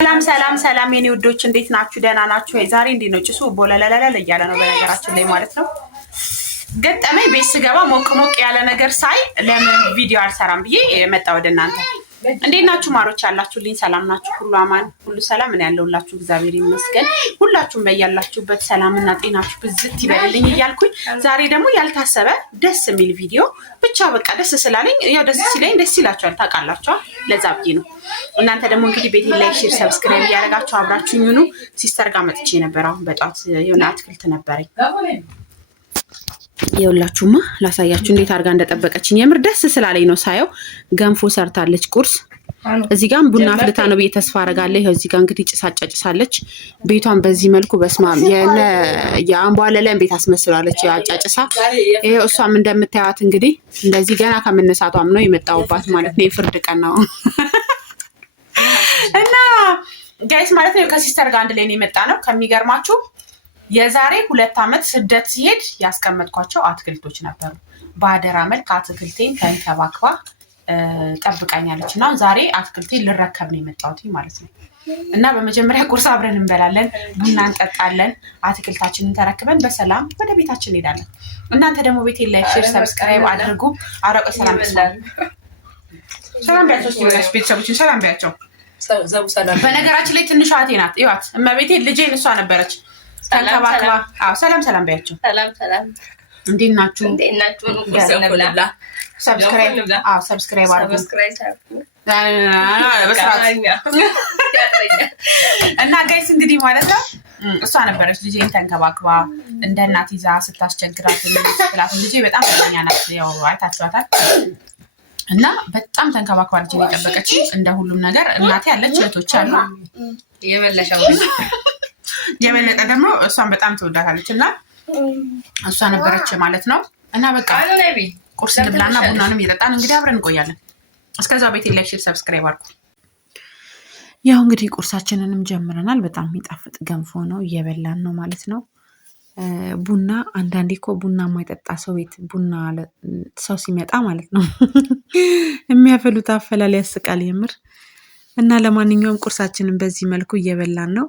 ሰላም ሰላም ሰላም የኔ ውዶች እንዴት ናችሁ? ደህና ናችሁ? ዛሬ እንዴት ነው ጭሱ ቦለለለለ እያለ ነው በነገራችን ላይ ማለት ነው። ገጠመኝ ቤት ስገባ ሞቅ ሞቅ ያለ ነገር ሳይ ለምን ቪዲዮ አልሰራም ብዬ መጣ ወደ እናንተ። እንዴት ናችሁ ማሮች? ያላችሁልኝ ሰላም ናችሁ? ሁሉ አማን ሁሉ ሰላም? እኔ ያለሁላችሁ እግዚአብሔር ይመስገን። ሁላችሁም በያላችሁበት ሰላምና ጤናችሁ ብዝት ይበልልኝ እያልኩኝ ዛሬ ደግሞ ያልታሰበ ደስ የሚል ቪዲዮ ብቻ በቃ ደስ ስላለኝ ያው ደስ ሲለኝ ደስ ይላችኋል ታውቃላችሁ። ለዛ ብዬ ነው። እናንተ ደግሞ እንግዲህ ቤቴን ላይክ፣ ሼር፣ ሰብስክራይብ እያደረጋችሁ አብራችሁኝ ሁኑ። ሲስተር ጋር መጥቼ ነበር አሁን በጧት የሆነ አትክልት ነበረኝ። የሁላችሁማ ላሳያችሁ እንዴት አድርጋ እንደጠበቀችኝ የምር ደስ ስላለኝ ነው ሳየው። ገንፎ ሰርታለች ቁርስ። እዚህ ጋር ቡና አፍልታ ነው ብዬ ተስፋ አደርጋለሁ። ይኸው እዚህ ጋር እንግዲህ ጭሳጫጭሳለች። ቤቷን በዚህ መልኩ በስማም የአምቧለለን ቤት አስመስላለች አጫጭሳ። ይኸው እሷም እንደምታዩት እንግዲህ እንደዚህ ገና ከመነሳቷም ነው የመጣሁባት ማለት ነው። የፍርድ ቀን ነው እና ጋይስ ማለት ነው ከሲስተር ጋር አንድ ላይ ነው የመጣ ነው። ከሚገርማችሁ የዛሬ 2 ዓመት ስደት ሲሄድ ያስቀመጥኳቸው አትክልቶች ነበሩ። በአደራ መልክ አትክልቴን ተንከባክባ ጠብቃኛለች እና ዛሬ አትክልቴን ልረከብ ነው የመጣሁት ማለት ነው። እና በመጀመሪያ ቁርስ አብረን እንበላለን፣ ቡና እንጠጣለን፣ አትክልታችንን ተረክበን በሰላም ወደ ቤታችን እንሄዳለን። እናንተ ደግሞ ቤቴን ላይክ፣ ሼር፣ ሰብስክራይብ አድርጉ። አረቀ ሰላም ሰላም ቢያቸው ቤተሰቦችን ሰላም ቢያቸው። በነገራችን ላይ ትንሿ እህቴ ናት። ይዋት እመቤቴ ልጄን እሷ ነበረች ተንከባክባ። አዎ ሰላም ሰላም ቢያቸው። ሰላም ሰላም እንዴት ናችሁ? ሰብስክራይብ አድርጉ እና ጋይስ እንግዲህ ማለት ነው እሷ ነበረች ልጄን ተንከባክባ እንደ እናት ይዛ ስታስቸግራት ስትላት። ልጄ በጣም ፈተኛ ናት፣ ያው አይታችኋታል። እና በጣም ተንከባክባ ልጄን የጠበቀች እንደ ሁሉም ነገር እናቴ ያለች እህቶች አሉ። የበለጠ ደግሞ እሷን በጣም ትወዳታለች እና እሷ ነበረች ማለት ነው። እና በቃ ቁርስ ልብላና ቡናንም እየጠጣን እንግዲህ አብረን እንቆያለን። እስከዛ ቤቴን ላይክ፣ ሼር፣ ሰብስክራይብ አድርጉ። ያው እንግዲህ ቁርሳችንንም ጀምረናል። በጣም የሚጣፍጥ ገንፎ ነው እየበላን ነው ማለት ነው። ቡና አንዳንዴ እኮ ቡና የማይጠጣ ሰው ቤት ቡና ሰው ሲመጣ ማለት ነው የሚያፈሉት አፈላል ያስቃል የምር። እና ለማንኛውም ቁርሳችንን በዚህ መልኩ እየበላን ነው።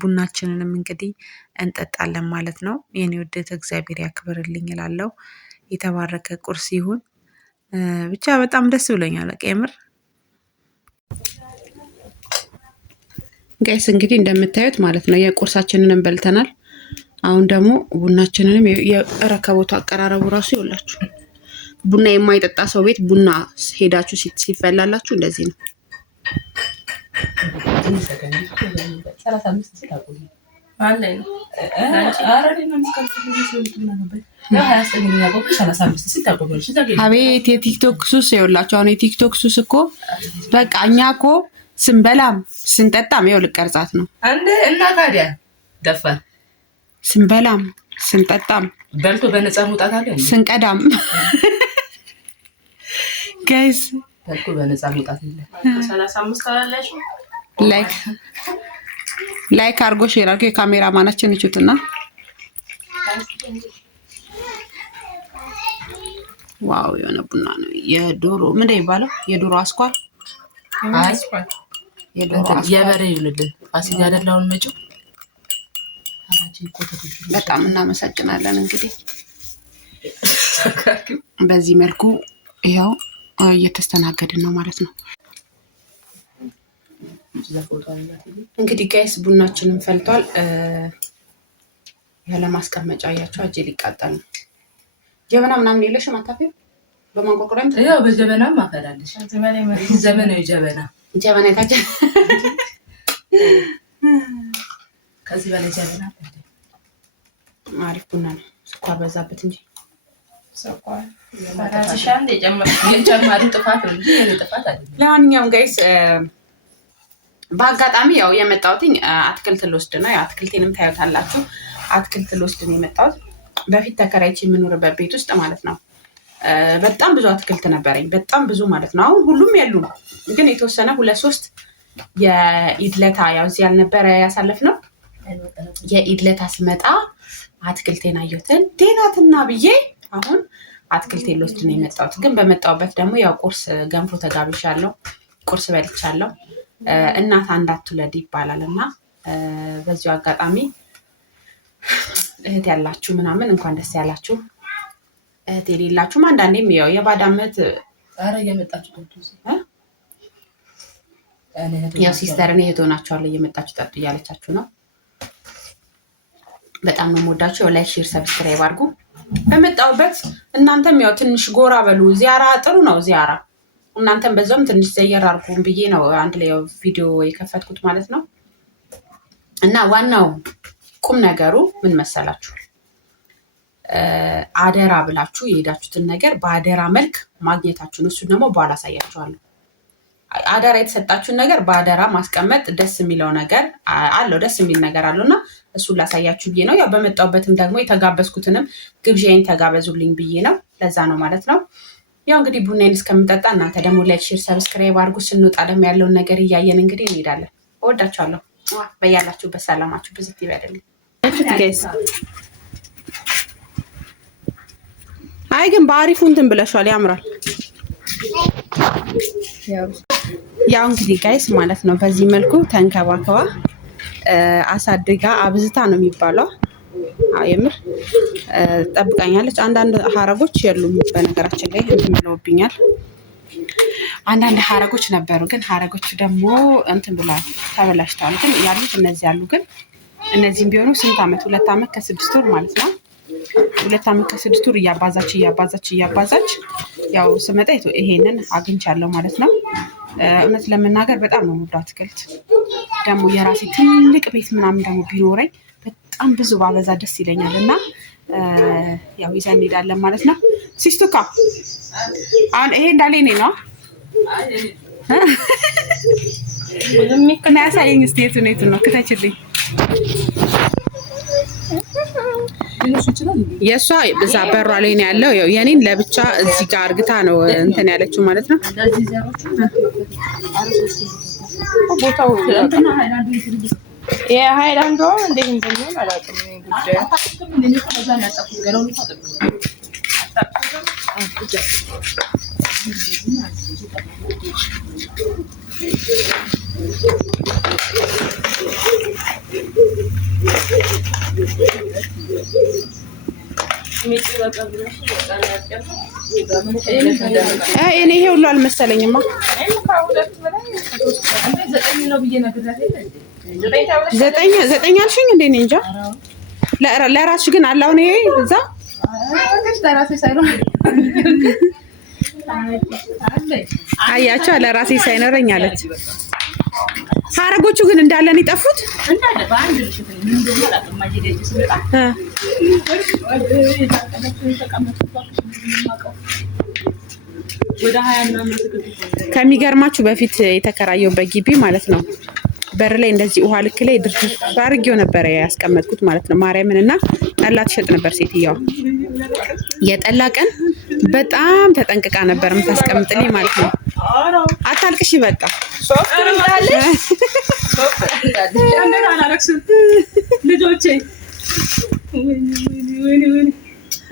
ቡናችንንም እንግዲህ እንጠጣለን ማለት ነው። የኔ ውደት እግዚአብሔር ያክብርልኝ እላለሁ። የተባረከ ቁርስ ይሁን። ብቻ በጣም ደስ ብሎኛል በቃ የምር። ጋይስ እንግዲህ እንደምታዩት ማለት ነው የቁርሳችንንም በልተናል። አሁን ደግሞ ቡናችንንም የረከቦቱ አቀራረቡ ራሱ ይኸውላችሁ። ቡና የማይጠጣ ሰው ቤት ቡና ሄዳችሁ ሲፈላላችሁ እንደዚህ ነው። አቤት የቲክቶክ ሱስ ይኸውላችሁ። አሁን የቲክቶክ ሱስ እኮ በቃ እኛ እኮ ስንበላም ስንጠጣም ይኸው ልቀርጻት ነው እና ታዲያ ደፋን። ስንበላም ስንጠጣም በልቶ በነፃ መውጣት አለ ስንቀዳም ጋይስ በልቶ በነፃ መውጣት አለ። 35 ካላላሽ ላይክ አርጎ ሼር አርጎ የካሜራ ማናችን እቹትና ዋው የሆነ ቡና ነው። የዶሮ ምንድን ነው የሚባለው? የዶሮ አስኳል የበሬ ይሉልን ፋሲካ አይደላውን መጪው። በጣም እናመሰግናለን። እንግዲህ በዚህ መልኩ ይኸው እየተስተናገድን ነው ማለት ነው። እንግዲህ ጋይስ ቡናችንን ፈልቷል። ያለ ማስቀመጫ አያችሁ እጄ ሊቃጠል ነው። ጀበና ምናምን የለሽም አታፊው? በማንቆርቆሪያም ያው በጀበናም ማፈላለሽ ዘመናዊ ጀበና ታጀ ከዚህ በላይ ጀበና አሪፍ ቡና ነው። ስኳር በዛበት እንጂ ስኳር ያራሽሻን የጨመሩ ጥፋት እንጂ ጥፋት አይደለም። ለማንኛውም ጋይስ በአጋጣሚ ያው የመጣሁትኝ አትክልት ልወስድ ነው። ያው አትክልቴንም ታዩታላችሁ። አትክልት ልወስድ ነው የመጣሁት። በፊት ተከራይቼ የምኖርበት ቤት ውስጥ ማለት ነው በጣም ብዙ አትክልት ነበረኝ፣ በጣም ብዙ ማለት ነው። አሁን ሁሉም የሉም፣ ግን የተወሰነ 2-3 የኢድለታ ያው እዚህ ያልነበረ ያሳለፍነው የኢድለታ ስመጣ አትክልቴን አየሁትን ዴናትና ብዬ አሁን አትክልቴን ልወስድ ነው የመጣሁት። ግን በመጣሁበት ደግሞ ያው ቁርስ ገንፎ ተጋብዣለሁ፣ ቁርስ በልቻለሁ። እናት እንዳትውለድ ይባላል እና በዚሁ አጋጣሚ እህት ያላችሁ ምናምን እንኳን ደስ ያላችሁ። እህት የሌላችሁም አንዳንዴም ያው የባድ ዓመት ያው ሲስተርን እህት ሆናችኋል እየመጣችሁ ጠጡ እያለቻችሁ ነው። በጣም ነው የምወዳችሁ። ያው ላይክ፣ ሼር፣ ሰብስክራይብ አድርጉ። በመጣሁበት እናንተም ያው ትንሽ ጎራ በሉ። ዚያራ ጥሩ ነው ዚያራ። እናንተም በዛውም ትንሽ ዘየር አድርጉ ብዬ ነው አንድ ላይ ያው ቪዲዮ የከፈትኩት ማለት ነው። እና ዋናው ቁም ነገሩ ምን መሰላችሁ? አደራ ብላችሁ የሄዳችሁትን ነገር በአደራ መልክ ማግኘታችሁን እሱን ደግሞ በኋላ አሳያችኋለሁ። አደራ የተሰጣችሁን ነገር በአደራ ማስቀመጥ ደስ የሚለው ነገር አለው፣ ደስ የሚል ነገር አለው እና እሱን ላሳያችሁ ብዬ ነው። ያው በመጣሁበትም ደግሞ የተጋበዝኩትንም ግብዣዬን ተጋበዙልኝ ብዬ ነው። ለዛ ነው ማለት ነው። ያው እንግዲህ ቡናዬን እስከምጠጣ እናንተ ደግሞ ላይክ፣ ሼር፣ ሰብስክራይብ አድርጉ። ስንወጣ ደግሞ ያለውን ነገር እያየን እንግዲህ እንሄዳለን። እወዳችኋለሁ። በያላችሁበት ሰላማችሁ ብዝት ይበልልኝ። አይ ግን በአሪፉ እንትን ብለሻል፣ ያምራል። ያው እንግዲህ ጋይስ ማለት ነው በዚህ መልኩ ተንከባከባ አሳድጋ አብዝታ ነው የሚባለው። የምር ጠብቃኛለች። አንዳንድ ሀረጎች የሉም በነገራችን ላይ እንትን ብለውብኛል። አንዳንድ ሀረጎች ነበሩ፣ ግን ሀረጎቹ ደግሞ እንትን ብለዋል፣ ተበላሽተዋል። ግን ያሉት እነዚህ ያሉ። ግን እነዚህም ቢሆኑ ስንት ዓመት 2 ዓመት ከ6 ወር ማለት ነው። 2 ዓመት ከ6 ወር እያባዛች ያው ስመጣ ይሄንን አግኝቻለሁ ማለት ነው። እውነት ለመናገር በጣም ነው የምወደው አትክልት። ደግሞ የራሴ ትልቅ ቤት ምናምን ደግሞ ቢኖረኝ በጣም ብዙ ባበዛ ደስ ይለኛል እና ያው ይዘን እንሄዳለን ማለት ነው። ሲስቱካ አሁን ይሄ እንዳለ እኔ ነው እና ያሳየኝ እስኪ የቱን ነው ክተችልኝ። የእሷ እዛ በሯ ላይ ነው ያለው። ያው የኔን ለብቻ እዚህ ጋር አርግታ ነው እንትን ያለችው ማለት ነው። ቦታው የሃይላንድ እንዴት እንደሚሆን አላውቅም። እኔ ይሄ ሁሉ አልመሰለኝማ። 9 አልሽኝ እንዴ? እኔ እንጃ። ለራስሽ ግን አላው ነው ይሄ እዛ አያቸው። ለራሴ ሳይኖረኝ አለች። ሀረጎቹ ግን እንዳለን ይጠፉት ከሚገርማችሁ በፊት የተከራየው በግቢ ማለት ነው። በር ላይ እንደዚህ ውሃ ልክ ላይ ድርድር አድርጌው ነበረ ያስቀመጥኩት ማለት ነው። ማርያምን እና ጠላ ትሸጥ ነበር ሴትዮዋ። የጠላ ቀን በጣም ተጠንቅቃ ነበር የምታስቀምጥልኝ ማለት ነው። አታልቅሽ በቃ ልጆቼ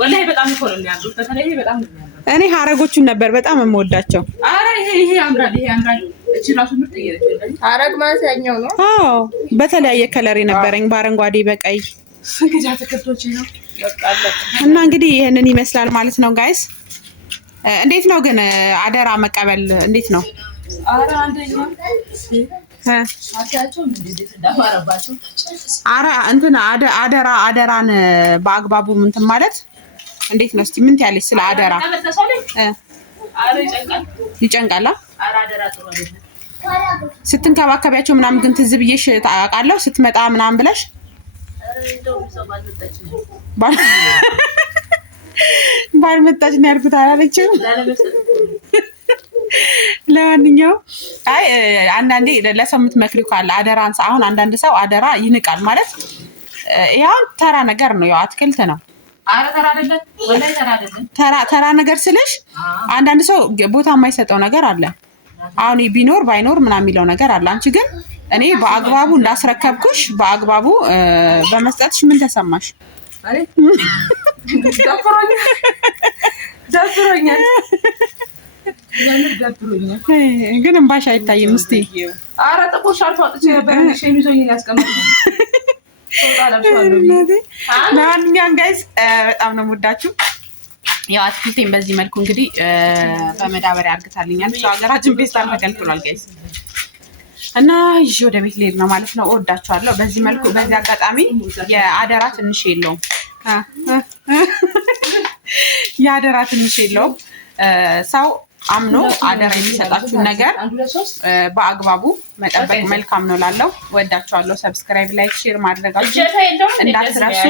ወላሂ በጣም እኮ ነው የሚያምሩት። በተለይ በጣም ነው የሚያምሩት። እኔ ሀረጎቹን ነበር በጣም የምወዳቸው። አረ ይሄ ያምራል፣ ይሄ ያምራል። እቺ ራሱ ምርጥ እየለች ሀረግ ማለት ያኛው ነው። አዎ በተለያየ ከለር ነበረኝ፣ በአረንጓዴ በቀይ ግጃ ተከቶች ነው እና እንግዲህ ይሄንን ይመስላል ማለት ነው ጋይስ። እንዴት ነው ግን አደራ መቀበል እንዴት ነው? አረ አንደኛ እንትን አደራን በአግባቡ እንትን ማለት እንዴት ነው? እስቲ ምን ትያለሽ ስለ አደራ? ይጨንቃል። ስትንከባከቢያቸው ምናምን ግን ትዝ ብዬሽ ታውቃለሁ ስትመጣ ምናምን ብለሽ ባልመጣች ነው ያልኩት አላለችም። ለማንኛውም አይ አንዳንዴ ለሰው የምትመክሪው ካለ አደራን አሁን አንዳንድ ሰው አደራ ይንቃል ማለት ያው ተራ ነገር ነው፣ ያው አትክልት ነው። አረ ተራ አይደለም ወላሂ ተራ አይደለም። ተራ ነገር ስልሽ አንዳንድ ሰው ቦታ የማይሰጠው ነገር አለ። አሁን ቢኖር ባይኖር ምናምን የሚለው ነገር አለ። አንቺ ግን እኔ በአግባቡ እንዳስረከብኩሽ በአግባቡ በመስጠትሽ ምን ተሰማሽ? ደፍሮኛል። ግን እምባሽ አይታይም። እስቲ ኧረ ጥቁር ሻርፕ አውጥቼ ነበር ሸሚዞኝ ያስቀመጥኩት። ለማንኛውም ጋይስ በጣም ነው የምወዳችሁ። ያው አትክልቴን በዚህ መልኩ እንግዲህ በመዳበሪያ አርግታልኛል። ብቻ ሀገራችን ፔስታል ተከልክሏል ጋይስ እና ይዤ ወደ ቤት ልሄድ ነው ማለት ነው። እወዳችኋለሁ። በዚህ መልኩ በዚህ አጋጣሚ የአደራ ትንሽ የለውም የአደራ ትንሽ የለውም። ሰው አምኖ አደራ የሚሰጣችሁን ነገር በአግባቡ መጠበቅ መልካም ነው ላለው። ወዳችኋለሁ። ሰብስክራይብ፣ ላይክ፣ ሼር ማድረጋችሁ እንዳትረሱ።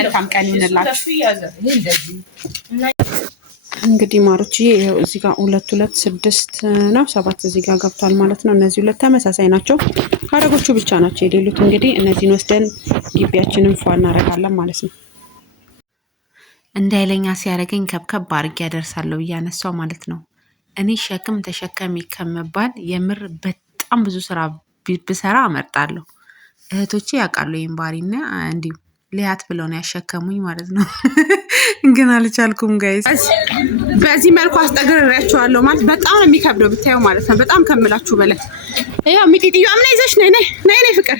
መልካም ቀን ይሁንላችሁ። እንግዲህ ማሮች ይሄው እዚህ ጋር 2 2 6 ነው 7 እዚህ ጋር ገብቷል ማለት ነው። እነዚህ ሁለት ተመሳሳይ ናቸው። ሀረጎቹ ብቻ ናቸው የሌሉት። እንግዲህ እነዚህን ወስደን ግቢያችንን ፏ እናደርጋለን ማለት ነው። እንዳይለኛ ሲያደርገኝ ከብከብ አድርጌ ያደርሳለሁ እያነሳው ማለት ነው። እኔ ሸክም ተሸከሚ ከመባል የምር በጣም ብዙ ስራ ብሰራ አመርጣለሁ። እህቶቼ ያውቃሉ ይሄን ባህሪና እንዲሁ ሊያት ብለው ነው ያሸከሙኝ ማለት ነው። ግን አልቻልኩም ጋይስ። በዚህ መልኩ አስጠግሬያቸዋለሁ ማለት በጣም ነው የሚከብደው ብታየው ማለት ነው። በጣም ከምላችሁ በላይ ያው ሚጢጥዩ አምና ይዘሽ ነይ ፍቅር።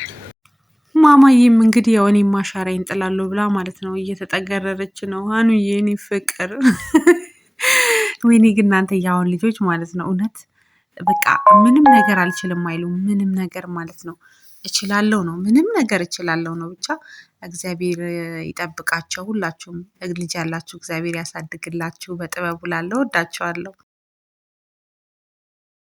ማማዬም እንግዲህ ያው እኔ ማሻራዬን ጥላለሁ ብላ ማለት ነው እየተጠገረረች ነው። ሀኑዬ እኔ ፍቅር ወይኔ ግን እናንተ ያውን ልጆች ማለት ነው እውነት በቃ ምንም ነገር አልችልም አይሉም። ምንም ነገር ማለት ነው እችላለሁ ነው። ምንም ነገር እችላለሁ ነው። ብቻ እግዚአብሔር ይጠብቃቸው። ሁላችሁም ልጅ ያላችሁ እግዚአብሔር ያሳድግላችሁ። በጥበቡ ላለው ወዳችኋለሁ።